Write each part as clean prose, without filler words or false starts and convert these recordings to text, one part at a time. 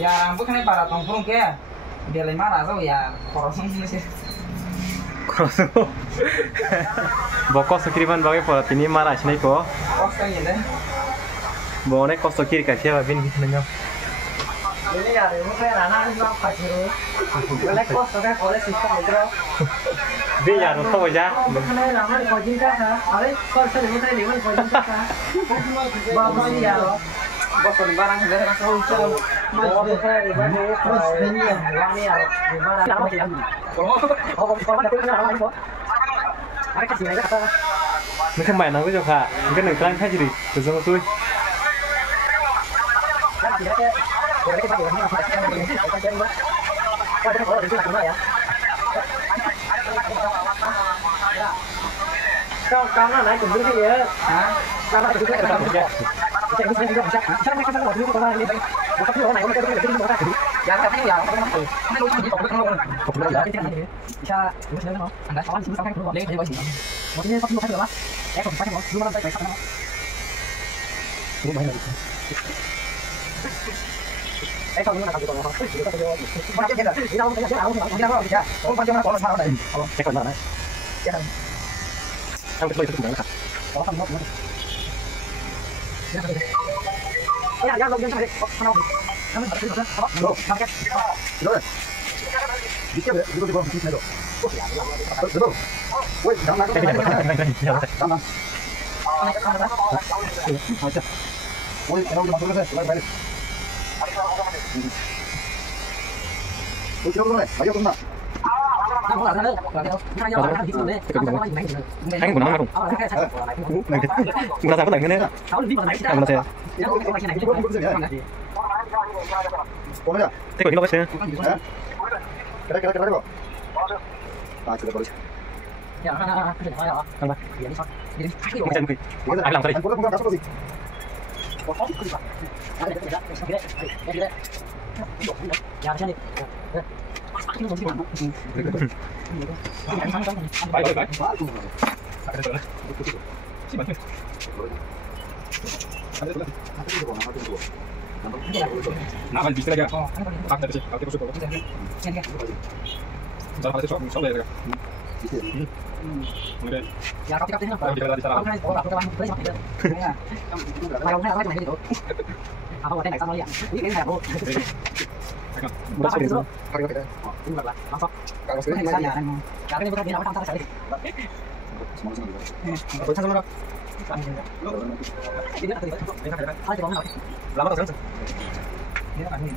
Ya rambut kan para tongkrong ke. Dia lima rasa ya korosong sih. Korosong. Bokos kiriman bagai pola ini marah sini po. Kosong ya deh. Boleh kosong kiri kasih apa bin nanya. Ini ya, ini kayak anak itu apa sih? Boleh kosong kan boleh sih itu. Bin ya lo tahu aja. Bukan nama di kojin kan? Ada kosong ini kan di mana kojin kan? Bapak ya. Bapak di barang dari rasa ucap. Bapak bukan di mana? Terus ini yang wangi ya. Di barang. Oh, bapak ada punya orang lain, ada kasih aja kata. Mungkin main aku juga. Mungkin neng kalian kaji di bersama tuh. Kau karena naik ke beli ya? Karena itu kan ada juga. Saya juga bisa. Saya mereka kan waktu itu kemarin ini. Bukan orang naik mereka itu juga kan. Ya tapi ya apa namanya? Ini lu di topik kan. Bisa bisa mau. Anda kawan sih sampai keluar dari bawah sini. Maksudnya pakai bukan lah. Kok pakai mau belum sampai sana. Ini main lagi. Kalau mana kalau mau masuk kita jawab. Macam kita. Ini aku tanya aku ya. Oh macam mana kalau salah tadi. Kalau cek mana? Ya. Kan betul itu benar kan. Oh kan mau. Ya, ya, lo jangan sampai. Oh, mana? Kamu harus bisa apa? Lo, pakai. Lo. Bisa betul betul bisa lo. Oh, ya. Betul. Woi, jangan lagi. Jangan. Aja. Woi, kalau udah masuk ke balik. Ayo kemana? Anh của nó không? Người ta có đánh cái này. Anh có thế của nó sẽ. Cái đó. À, chưa được. Ya, Anh làm cái gì? Ya, sini. Baik. Nah, bisa lagi. Tak dari sini. Kalau masuk. Jangan ada sok ya. Ya, kau ini apa? Aku kan beli sama dia. Kalau nggak apa itu. Apa buat naik sama dia? Ini kayak aku. Berapa itu? Ini berapa? Masuk. Kalau sekarang ini ya. Karena ini bukan dia apa sekali. Semua sama. Ini ada di mana? Ah, di mana? Lama tuh sekarang. Ini apa ini?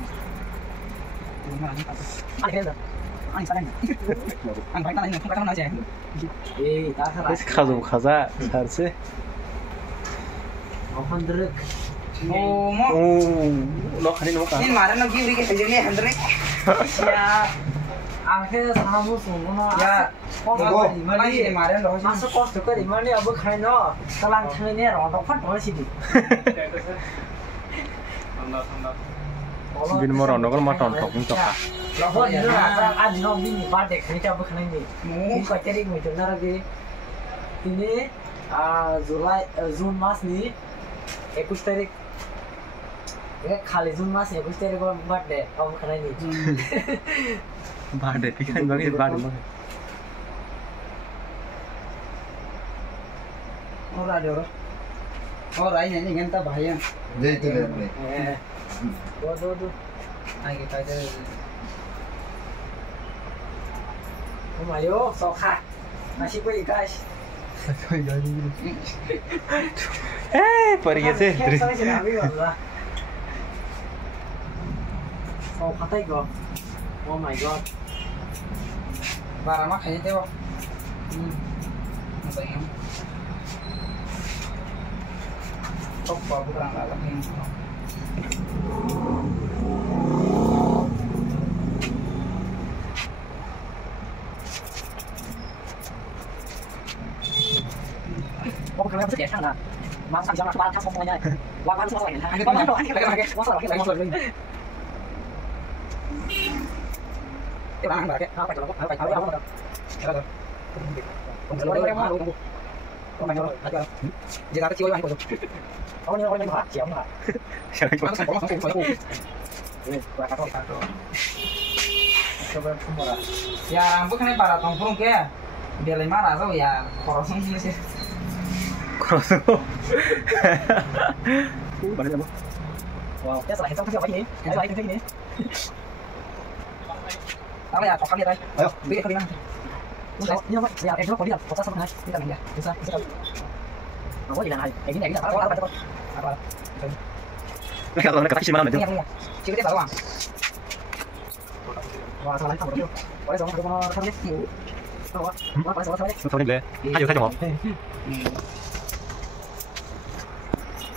Ini mana? Anh sao đây? Anh phải tay này không phải nói gì. 가서 가자. 잘지. Hendrik. 오, 너 가니 너무 가. Ini mana nak kiri ke sini Hendrik? Ya. Akhir sahamu semua. Ya. Mana ini mana loh? Masuk kos tu kan mana abu kena. Selang cene rontok kan boleh sih. Bin mau rondo kan mau tontok untuk apa? Oh, ini lah. Ada nomi ni pada kerja apa kena ni? Ini kacari macam mana lagi? Ini Jun mas ni 21 तारीख ये खाली जून मास 21 तारीख को बर्थडे अब खाना नहीं बर्थडे पिकन बगे बर्थडे बगे और आई नहीं घंटा भाई जय तेरे दो आई के कायदे ओ मायो सोखा masih gue guys pergi sih. Oh, patay ko. Oh my god. Para makanya teo. Masayang. Tok pa kurang lalaki. Oh, kalian bisa lihat kan? Masa bisa masuk barang semuanya. Wah, semua lagi. Masalah lagi. Cái bạn phải cái phải đâu. Không phải đâu mà luôn. Không phải đâu. Giờ ra cái chiếu anh của tôi. Có nhiều anh mà chiếu mà. Có Coba semua. Ya rambut kan para tongkrong ke. Dia lima rasa ya korosong sih. Korosong. Balik kamu. Wow, ya setelah itu apa ini? Ada lagi ini. Apa ya? Kok lihat ayo. Beli ke mana? Ini apa? Ya, kok lihat. Kok sama naik. Kita lihat. Bisa. Oh, ini naik. Ini apa? Apa? Kalau nak kasih mana itu? Iya. Cikgu dia baru. Wah, salah itu bro. Boleh dong, mau tarik yuk. Tahu. Apa salah salah. Tahu ni boleh. Ayo saya jawab.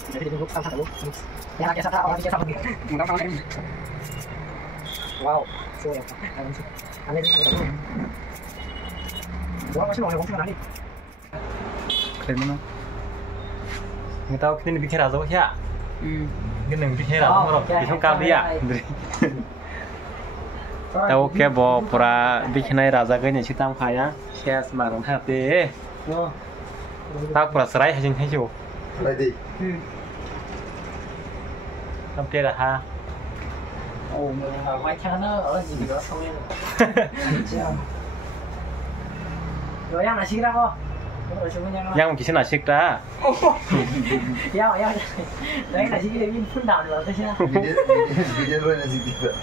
Jadi dulu sama dulu. Ya, kita sama orang kita sama gitu. Wow, so ya. Aneh ini ada dulu. Gua masih mau ngomong sama Nani. Keren mana? Nggak tahu kita ni bikin rasa apa ya? Cái này cái thế là không có thì không cam đi ạ. Tao kêu bỏ ra bị cái này ra ra cái này chỉ tam khai á, xe mà nó thật đi. Tao bỏ sợi hay chừng hay chịu. Lại đi. Tao kêu là ha. Ồ, người mà quay cha nó ở gì đó thôi. Rồi em là chi ra không? Yang mungkin nak cek dah. Ya. Đấy là chỉ cái phun đảo được thôi chứ. Video luôn là gì vậy?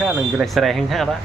Cái này cái này sợi hình thế đó.